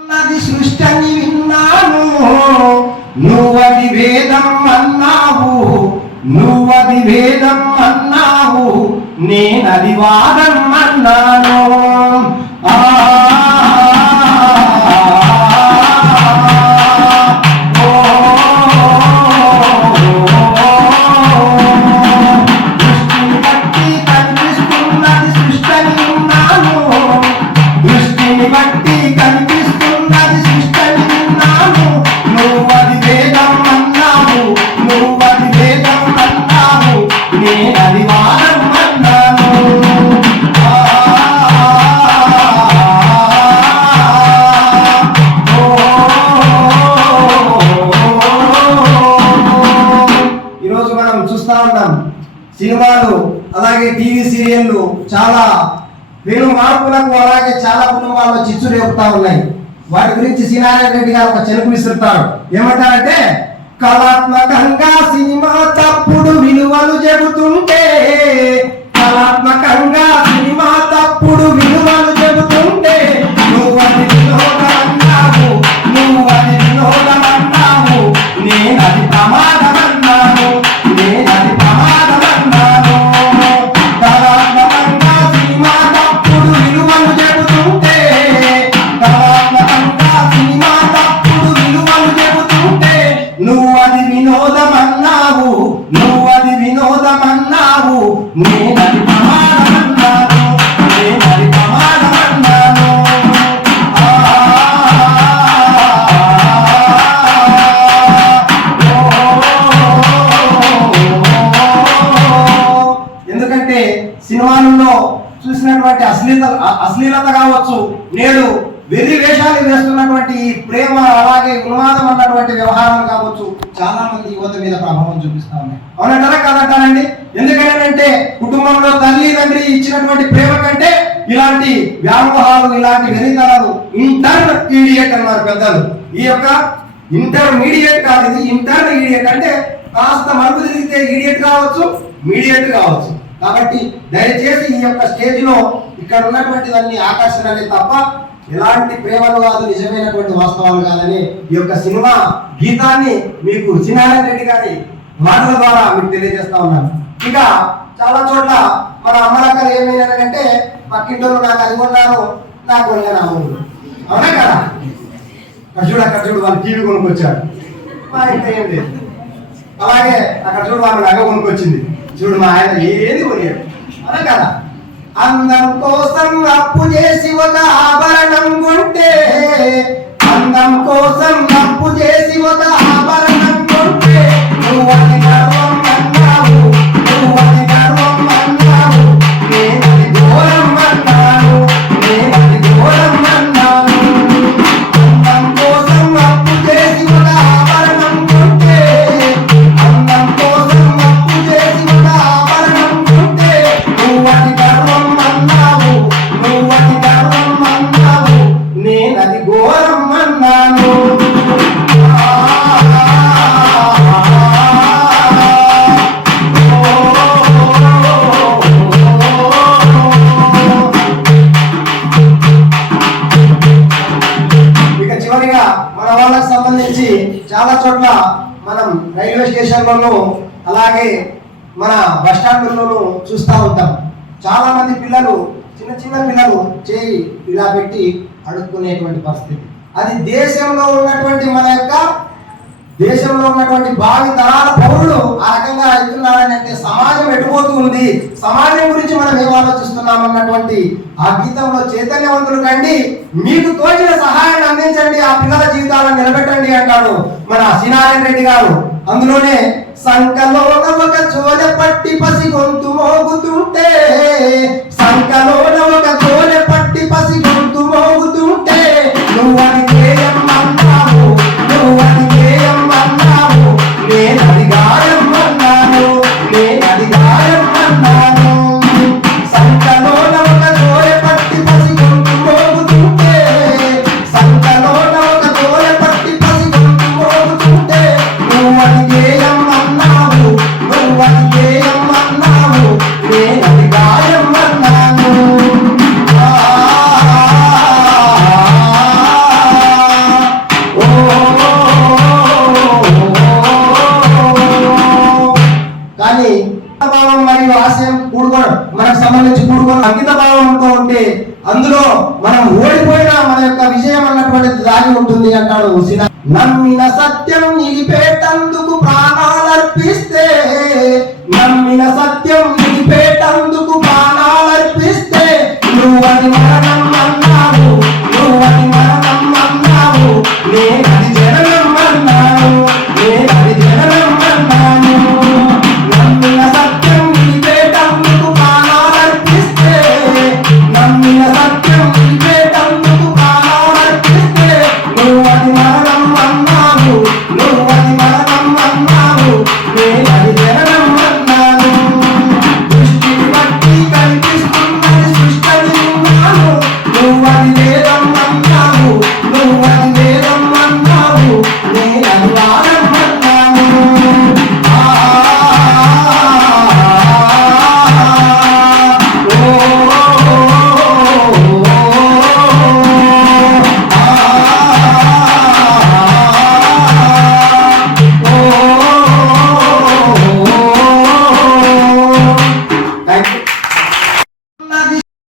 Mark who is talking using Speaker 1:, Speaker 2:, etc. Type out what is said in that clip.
Speaker 1: ఉన్నది సృష్టని విన్నాను. నువ్వది వేదం అన్నావు. నువ్వది వేదం అన్నావు. నేనది వాదం అన్నాను. ఆ సినిమాలు అలాగే టీవీ సీరియళ్ళు చాలా పెను మార్పులకు అలాగే చాలా కుటుంబాల్లో చిచ్చు రేపుతా ఉన్నాయి. వాటి గురించి సీనారాయణ రెడ్డి గారు ఒక చెలుపు విసురుతారు ఏమంటారంటే కళాత్మకంగా సినిమా తప్పుడు విలువలు చెబుతుంటే కళాత్మకంగా సినిమా తప్పు ఉన్నటువంటి అశ్లీలత అశ్లీలత కావచ్చు. నేడు వెర్రి వేషాలు వేస్తున్నటువంటి ఈ ప్రేమ అలాగే ఉన్మాదం అన్నటువంటి వ్యవహారాలు కావచ్చు. చాలా మంది యువత మీద ప్రభావం చూపిస్తా ఉన్నాయి. అవునంటారా? కాదంటారండి? ఎందుకంటే కుటుంబంలో తల్లి తండ్రి ఇచ్చినటువంటి ప్రేమ కంటే ఇలాంటి వ్యామోహాలు ఇలాంటి వెరితనాలు ఇంటర్మీడియట్ అన్నారు పెద్దలు. ఈ యొక్క ఇంటర్మీడియట్ కాదు ఇది ఇంటర్మీడియట్ అంటే కాస్త మరుపు తిరిగితే ఈడియట్ కావచ్చు మీడియట్ కావచ్చు. కాబట్టి దయచేసి ఈ యొక్క స్టేజ్లో ఇక్కడ ఉన్నటువంటివన్నీ ఆకర్షణలే తప్ప ఎలాంటి ప్రేమలు కాదు నిజమైనటువంటి వాస్తవాలు కాదని ఈ యొక్క సినిమా గీతాన్ని మీకు చిన్నారాయణ రెడ్డి గారి మాటల ద్వారా మీకు తెలియజేస్తా ఉన్నాను. ఇక చాలా చోట్ల మన అమ్మలక్కలు ఏమైనారంటే పక్కింటోళ్ళు నాకు అది కొన్నారు నాకు కొనలేను అవును అవునా కదా? కర్జుడు ఆ అక్కడ చూడు వాళ్ళు టీవీ కొనుక్కొచ్చాడు మా ఇంట్లో ఏం లేదు. అలాగే అక్కడ చూడు వాళ్ళు నగ కొనుక్కొచ్చింది. చూడు మా ఆయన ఏది కొనియాడు. అలా కదా? అందం కోసం అప్పు చేసి ఒక ఆభరణం కొంటే మనం రైల్వే స్టేషన్లోనూ అలాగే మన బస్ చూస్తూ ఉంటాం. చాలామంది పిల్లలు చిన్న చిన్న పిల్లలు చేయి ఇలా పెట్టి అడుక్కునేటువంటి పరిస్థితి. అది దేశంలో ఉన్నటువంటి మన యొక్క దేశంలో ఉన్నటువంటి భావి తరాల పౌరులు ఆ రకంగా అవుతున్నారని అంటే సమాజం ఎటుపోతూ ఉంది? సమాజం గురించి మనం ఏం ఆలోచిస్తున్నాం అన్నటువంటి ఆ గీతంలో చైతన్యవంతులు కండి మీకు తోచిన సహాయాన్ని అందించండి ఆ పిల్లల జీవితాలను నిలబెట్టండి అంటాడు మన శ్రీనారాయణ రెడ్డి గారు. అందులోనే సంకలోన ఒక చోల పట్టి పసి గొంతు మోగుతుంటే విజయం అన్నటువంటిది దాగి ఉంటుంది అంటాడు నమ్మిన సత్యం నిలిపేటందుకు ప్రాణాలర్పిస్తే నమ్మిన సత్యం నిలిపేటందుకు ప్రాణాలర్పిస్తే నువ్వు అది Yeah.